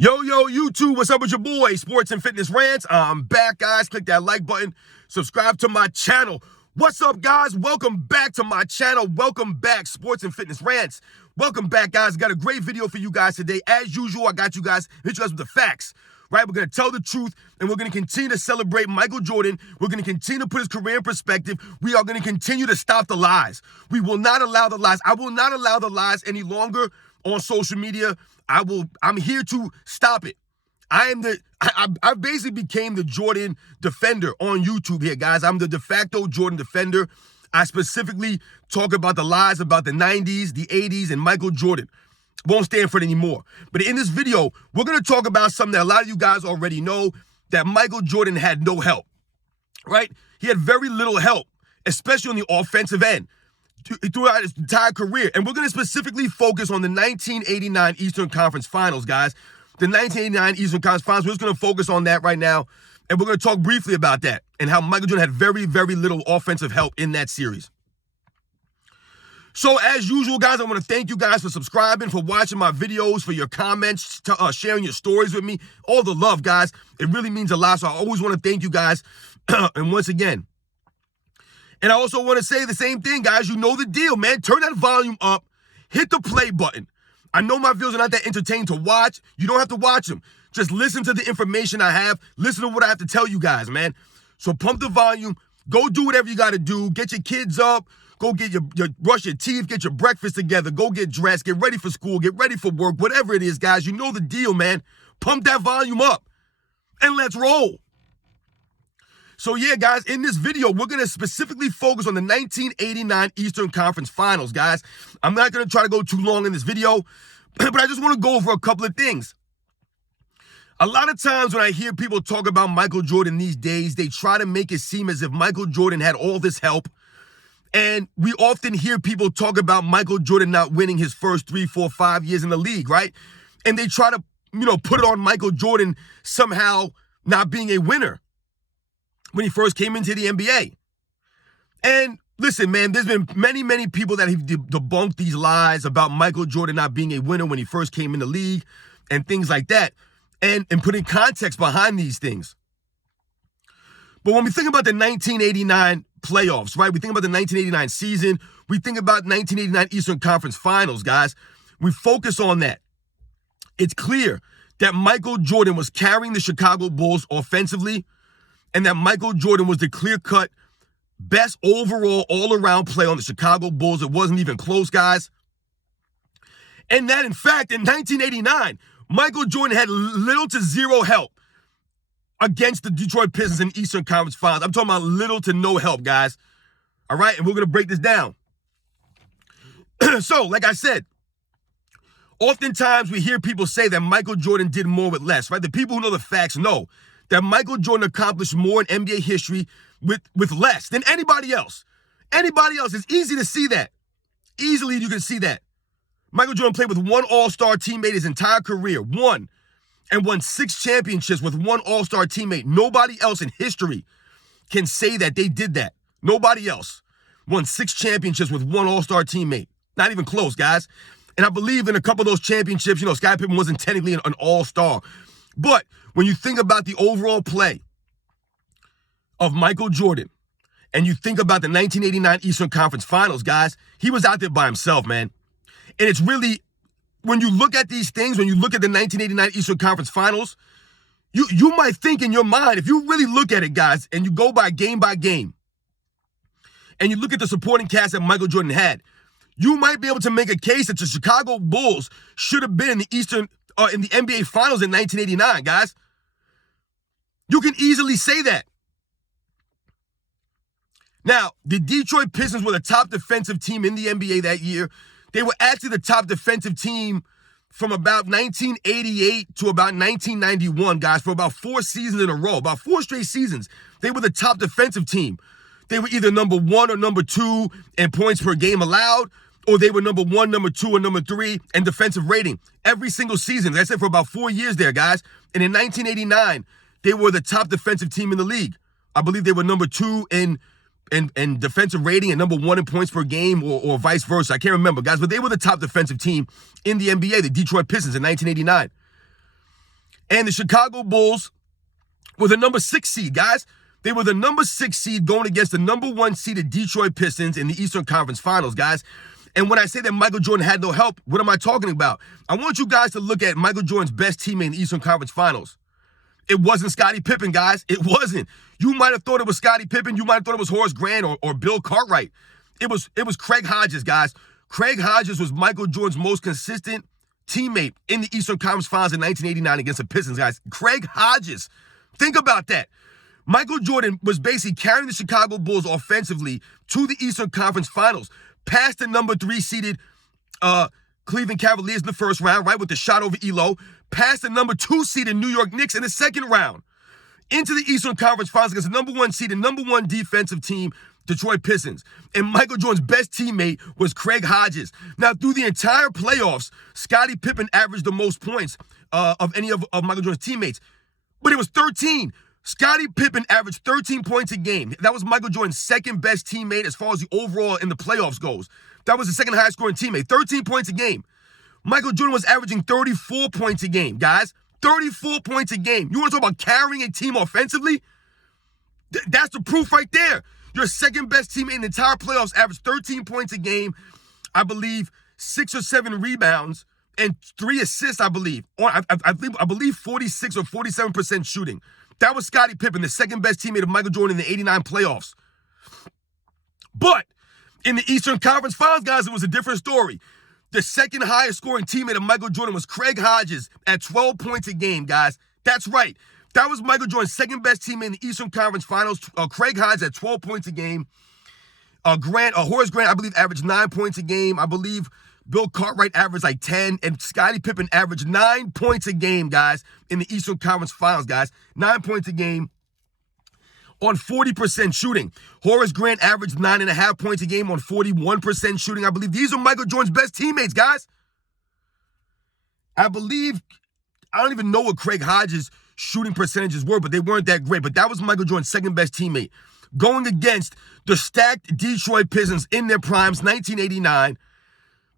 Yo, YouTube, what's up with your boy? Sports and Fitness Rants. I'm back, guys. Click that like button. Subscribe to my channel. What's up, guys? Welcome back to my channel. Welcome back, Sports and Fitness Rants. Welcome back, guys. Got a great video for you guys today. As usual, I got you guys, hit you guys with the facts, right? We're going to tell the truth, and we're going to continue to celebrate Michael Jordan. We're going to continue to put his career in perspective. We are going to continue to stop the lies. We will not allow the lies. I will not allow the lies any longer on social media. I'm here to stop it. I basically became the Jordan defender on YouTube here, guys. I'm the de facto Jordan defender. I specifically talk about the lies about the 90s, the 80s, and Michael Jordan. Won't stand for it anymore. But in this video, we're going to talk about something that a lot of you guys already know, that Michael Jordan had no help, right? He had very little help, especially on the offensive end, throughout his entire career. And we're going to specifically focus on the 1989 Eastern Conference Finals, guys. The 1989 Eastern Conference Finals, we're just going to focus on that right now. And we're going to talk briefly about that and how Michael Jordan had very, very little offensive help in that series. So as usual, guys, I want to thank you guys for subscribing, for watching my videos, for your comments, sharing your stories with me. All the love, guys. It really means a lot. So I always want to thank you guys. And once again, and I also want to say the same thing, guys. You know the deal, man. Turn that volume up. Hit the play button. I know my videos are not that entertaining to watch. You don't have to watch them. Just listen to the information I have. Listen to what I have to tell you guys, man. So pump the volume. Go do whatever you got to do. Get your kids up. Go get your brush your teeth. Get your breakfast together. Go get dressed. Get ready for school. Get ready for work. Whatever it is, guys. You know the deal, man. Pump that volume up. And let's roll. So yeah, guys, in this video, we're going to specifically focus on the 1989 Eastern Conference Finals, guys. I'm not going to try to go too long in this video, but I just want to go over a couple of things. A lot of times when I hear people talk about Michael Jordan these days, they try to make it seem as if Michael Jordan had all this help. And we often hear people talk about Michael Jordan not winning his first 3, 4, 5 years in the league, right? And they try to, put it on Michael Jordan somehow not being a winner when he first came into the NBA. And listen, man, there's been many, many people that have debunked these lies about Michael Jordan not being a winner when he first came in the league and things like that, and putting context behind these things. But when we think about the 1989 playoffs, right, we think about the 1989 season, we think about 1989 Eastern Conference Finals, guys, we focus on that. It's clear that Michael Jordan was carrying the Chicago Bulls offensively, and that Michael Jordan was the clear-cut best overall all-around player on the Chicago Bulls. It wasn't even close, guys. And that, in fact, in 1989, Michael Jordan had little to zero help against the Detroit Pistons in Eastern Conference Finals. I'm talking about little to no help, guys. All right, and we're going to break this down. So, like I said, oftentimes we hear people say that Michael Jordan did more with less, right? The people who know the facts know that Michael Jordan accomplished more in NBA history with less than anybody else. Anybody else. It's easy to see that. Easily you can see that. Michael Jordan played with one all-star teammate his entire career. Won 6 championships with one all-star teammate. Nobody else in history can say that they did that. Nobody else won 6 championships with one all-star teammate. Not even close, guys. And I believe in a couple of those championships, Scottie Pippen wasn't technically an all-star. But when you think about the overall play of Michael Jordan and you think about the 1989 Eastern Conference Finals, guys, he was out there by himself, man. And it's really, when you look at these things, when you look at the 1989 Eastern Conference Finals, you might think in your mind, if you really look at it, guys, and you go by game, and you look at the supporting cast that Michael Jordan had, you might be able to make a case that the Chicago Bulls should have been in the NBA Finals in 1989, guys. You can easily say that. Now, the Detroit Pistons were the top defensive team in the NBA that year. They were actually the top defensive team from about 1988 to about 1991, guys, for about 4 seasons in a row, about 4 straight seasons. They were the top defensive team. They were either number 1 or number 2 in points per game allowed, or they were number 1, number 2, or number 3 in defensive rating every single season. Like I said, for about 4 years there, guys. And in 1989, they were the top defensive team in the league. I believe they were number 2 in defensive rating and number 1 in points per game, or vice versa. I can't remember, guys, but they were the top defensive team in the NBA, the Detroit Pistons, in 1989. And the Chicago Bulls were the number 6 seed, guys. They were the number 6 seed going against the number 1 seeded Detroit Pistons in the Eastern Conference Finals, guys. And when I say that Michael Jordan had no help, what am I talking about? I want you guys to look at Michael Jordan's best teammate in the Eastern Conference Finals. It wasn't Scottie Pippen, guys. It wasn't. You might have thought it was Scottie Pippen. You might have thought it was Horace Grant or Bill Cartwright. It was Craig Hodges, guys. Craig Hodges was Michael Jordan's most consistent teammate in the Eastern Conference Finals in 1989 against the Pistons, guys. Craig Hodges. Think about that. Michael Jordan was basically carrying the Chicago Bulls offensively to the Eastern Conference Finals, past the number 3 seeded Cleveland Cavaliers in the first round, right, with the shot over Elo, past the number 2 seeded New York Knicks in the second round, into the Eastern Conference Finals against the number 1 seeded, number 1 defensive team, Detroit Pistons. And Michael Jordan's best teammate was Craig Hodges. Now, through the entire playoffs, Scottie Pippen averaged the most points of any of Michael Jordan's teammates, but it was 13. Scottie Pippen averaged 13 points a game. That was Michael Jordan's second best teammate as far as the overall in the playoffs goes. That was the second highest scoring teammate, 13 points a game. Michael Jordan was averaging 34 points a game, guys. 34 points a game. You want to talk about carrying a team offensively? That's the proof right there. Your second best teammate in the entire playoffs averaged 13 points a game, I believe 6 or 7 rebounds, and 3 assists, I believe. Or I believe 46 or 47% shooting. That was Scottie Pippen, the second best teammate of Michael Jordan in the 89 playoffs. But in the Eastern Conference Finals, guys, it was a different story. The second highest scoring teammate of Michael Jordan was Craig Hodges at 12 points a game, guys. That's right. That was Michael Jordan's second best teammate in the Eastern Conference Finals. Craig Hodges at 12 points a game. Horace Grant, I believe, averaged 9 points a game. I believe Bill Cartwright averaged like 10, and Scottie Pippen averaged 9 points a game, guys, in the Eastern Conference Finals, guys. 9 points a game on 40% shooting. Horace Grant averaged 9.5 points a game on 41% shooting. I believe these are Michael Jordan's best teammates, guys. I don't even know what Craig Hodges' shooting percentages were, but they weren't that great. But that was Michael Jordan's second best teammate, going against the stacked Detroit Pistons in their primes, 1989,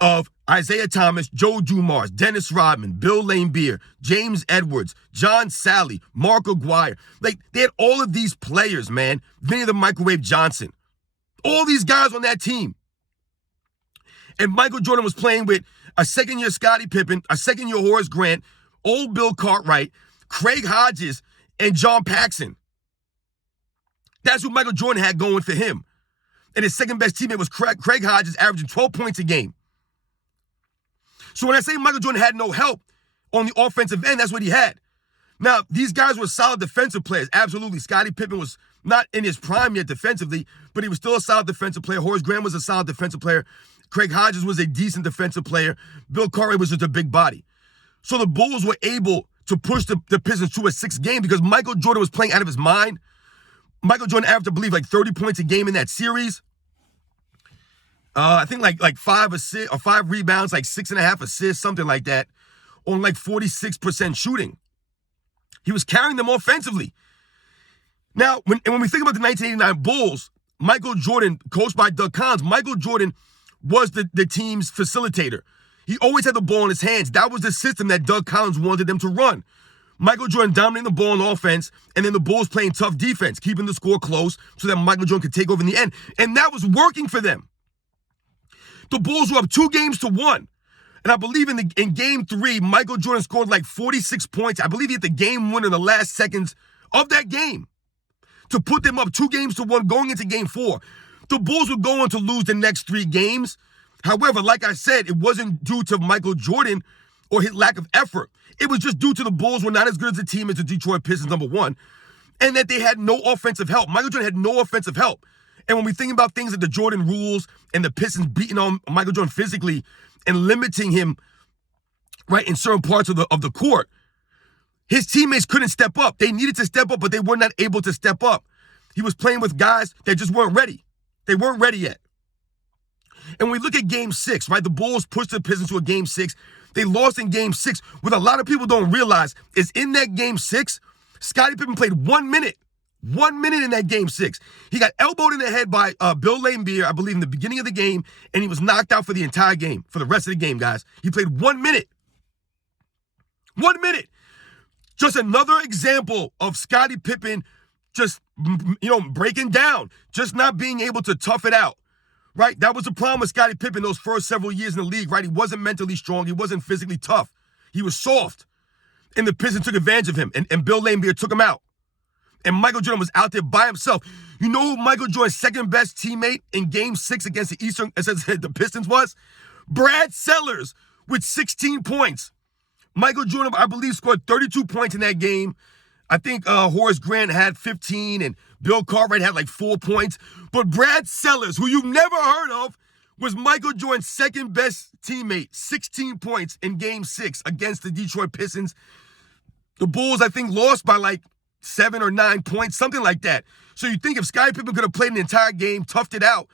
of Isaiah Thomas, Joe Dumars, Dennis Rodman, Bill Laimbeer, James Edwards, John Sally, Mark Aguirre. Like, they had all of these players, man. Vinny the Microwave Johnson. All these guys on that team. And Michael Jordan was playing with a second-year Scottie Pippen, a second-year Horace Grant, old Bill Cartwright, Craig Hodges, and John Paxson. That's what Michael Jordan had going for him. And his second-best teammate was Craig Hodges, averaging 12 points a game. So when I say Michael Jordan had no help on the offensive end, that's what he had. Now, these guys were solid defensive players. Absolutely. Scottie Pippen was not in his prime yet defensively, but he was still a solid defensive player. Horace Grant was a solid defensive player. Craig Hodges was a decent defensive player. Bill Cartwright was just a big body. So the Bulls were able to push the Pistons to a 6th game because Michael Jordan was playing out of his mind. Michael Jordan averaged, I believe, like 30 points a game in that series. I think like 5 assists or 5 rebounds, like 6.5 assists, something like that, on like 46% shooting. He was carrying them offensively. Now, when we think about the 1989 Bulls, Michael Jordan, coached by Doug Collins, Michael Jordan was the team's facilitator. He always had the ball in his hands. That was the system that Doug Collins wanted them to run. Michael Jordan dominating the ball on offense, and then the Bulls playing tough defense, keeping the score close so that Michael Jordan could take over in the end. And that was working for them. The Bulls were up 2-1. And I believe in game 3, Michael Jordan scored like 46 points. I believe he hit the game winner in the last seconds of that game to put them up 2-1 going into game 4. The Bulls were going to lose the next 3 games. However, like I said, it wasn't due to Michael Jordan or his lack of effort. It was just due to the Bulls were not as good as a team as the Detroit Pistons, number 1, and that they had no offensive help. Michael Jordan had no offensive help. And when we think about things like the Jordan rules and the Pistons beating on Michael Jordan physically and limiting him, right, in certain parts of the court, his teammates couldn't step up. They needed to step up, but they were not able to step up. He was playing with guys that just weren't ready. They weren't ready yet. And when we look at game 6, right, the Bulls pushed the Pistons to a game 6. They lost in game 6. What a lot of people don't realize is in that game 6, Scottie Pippen played 1 minute. 1 minute in that game 6. He got elbowed in the head by Bill Laimbeer, I believe, in the beginning of the game, and he was knocked out for the entire game, for the rest of the game, guys. He played 1 minute. 1 minute. Just another example of Scottie Pippen just, breaking down, just not being able to tough it out, right? That was the problem with Scottie Pippen those first several years in the league, right? He wasn't mentally strong. He wasn't physically tough. He was soft. And the Pistons took advantage of him, and Bill Laimbeer took him out. And Michael Jordan was out there by himself. You know who Michael Jordan's second best teammate in Game 6 against the Pistons was? Brad Sellers with 16 points. Michael Jordan, I believe, scored 32 points in that game. I think Horace Grant had 15 and Bill Cartwright had like 4 points. But Brad Sellers, who you've never heard of, was Michael Jordan's second best teammate, 16 points in Game 6 against the Detroit Pistons. The Bulls, I think, lost by like 7 or 9 points, something like that. So you think if Scottie Pippen could have played an entire game, toughed it out,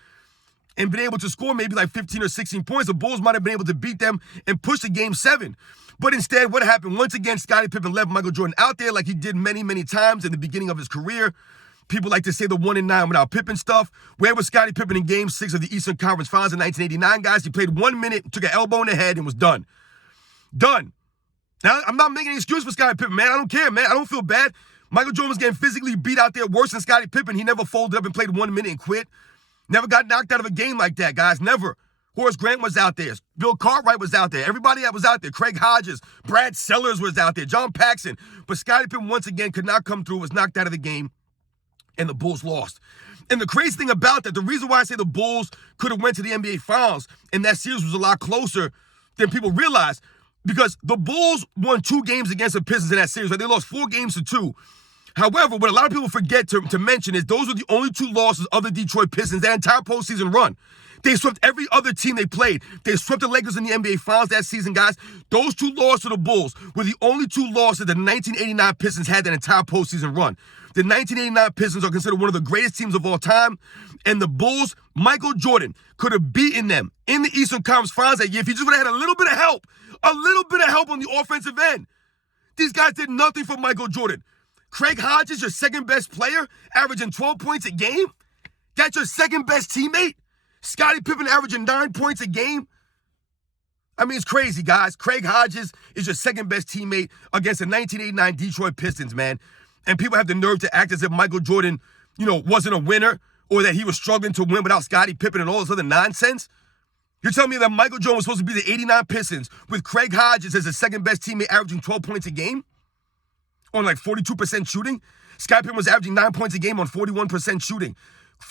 and been able to score maybe like 15 or 16 points, the Bulls might have been able to beat them and push to Game 7. But instead, what happened? Once again, Scottie Pippen left Michael Jordan out there like he did many, many times in the beginning of his career. People like to say the 1-9 without Pippen stuff. Where was Scottie Pippen in Game 6 of the Eastern Conference Finals in 1989, guys? He played 1 minute, took an elbow in the head, and was done. Done. Now, I'm not making any excuse for Scottie Pippen, man. I don't care, man. I don't feel bad. Michael Jordan was getting physically beat out there worse than Scottie Pippen. He never folded up and played 1 minute and quit. Never got knocked out of a game like that, guys. Never. Horace Grant was out there. Bill Cartwright was out there. Everybody that was out there. Craig Hodges. Brad Sellers was out there. John Paxson. But Scottie Pippen, once again, could not come through, was knocked out of the game, and the Bulls lost. And the crazy thing about that, the reason why I say the Bulls could have went to the NBA Finals and that series was a lot closer than people realize, because the Bulls won 2 games against the Pistons in that series. Right? They lost 4 games to 2. However, what a lot of people forget to mention is those were the only 2 losses of the Detroit Pistons that entire postseason run. They swept every other team they played. They swept the Lakers in the NBA Finals that season, guys. Those 2 losses to the Bulls were the only 2 losses the 1989 Pistons had that entire postseason run. The 1989 Pistons are considered one of the greatest teams of all time. And the Bulls, Michael Jordan, could have beaten them in the Eastern Conference Finals that year if he just would have had a little bit of help on the offensive end. These guys did nothing for Michael Jordan. Craig Hodges, your second best player, averaging 12 points a game. That's your second best teammate. Scottie Pippen averaging 9 points a game. I mean, it's crazy, guys. Craig Hodges is your second best teammate against the 1989 Detroit Pistons, man. And people have the nerve to act as if Michael Jordan, wasn't a winner or that he was struggling to win without Scottie Pippen and all this other nonsense. You're telling me that Michael Jordan was supposed to be the 89 Pistons with Craig Hodges as the second best teammate averaging 12 points a game on like 42% shooting? Scottie Pippen was averaging 9 points a game on 41% shooting.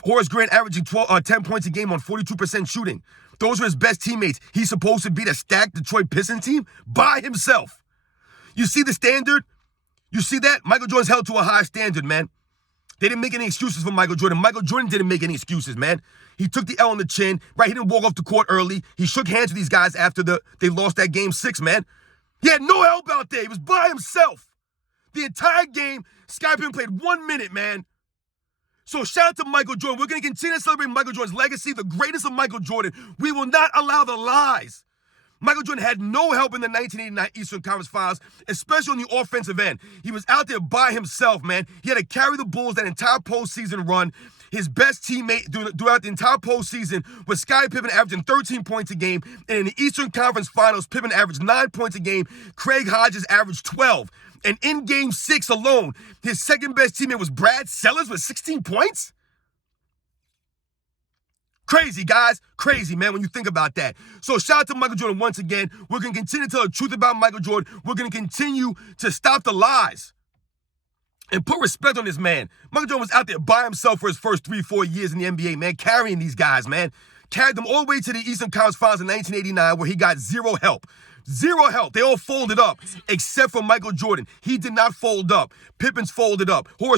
Horace Grant averaging 10 points a game on 42% shooting. Those were his best teammates. He's supposed to beat a stacked Detroit Pistons team by himself. You see the standard? You see that? Michael Jordan's held to a high standard, man. They didn't make any excuses for Michael Jordan. Michael Jordan didn't make any excuses, man. He took the L on the chin, right? He didn't walk off the court early. He shook hands with these guys after they lost that Game 6, man. He had no help out there. He was by himself. The entire game, Scottie Pippen played 1 minute, man. So shout out to Michael Jordan. We're going to continue to celebrate Michael Jordan's legacy, the greatest of Michael Jordan. We will not allow the lies. Michael Jordan had no help in the 1989 Eastern Conference Finals, especially on the offensive end. He was out there by himself, man. He had to carry the Bulls that entire postseason run. His best teammate throughout the entire postseason was Scottie Pippen, averaging 13 points a game. And in the Eastern Conference Finals, Pippen averaged 9 points a game. Craig Hodges averaged 12. And in Game 6 alone, his second best teammate was Brad Sellers with 16 points? Crazy, guys. Crazy, man, when you think about that. So shout out to Michael Jordan once again. We're going to continue to tell the truth about Michael Jordan. We're going to continue to stop the lies and put respect on this man. Michael Jordan was out there by himself for his first 3-4 years in the NBA, man, carrying these guys, man. Carried them all the way to the Eastern Conference Finals in 1989 where he got 0 help. 0 help. They all folded up except for Michael Jordan. He did not fold up. Pippen's folded up. Horace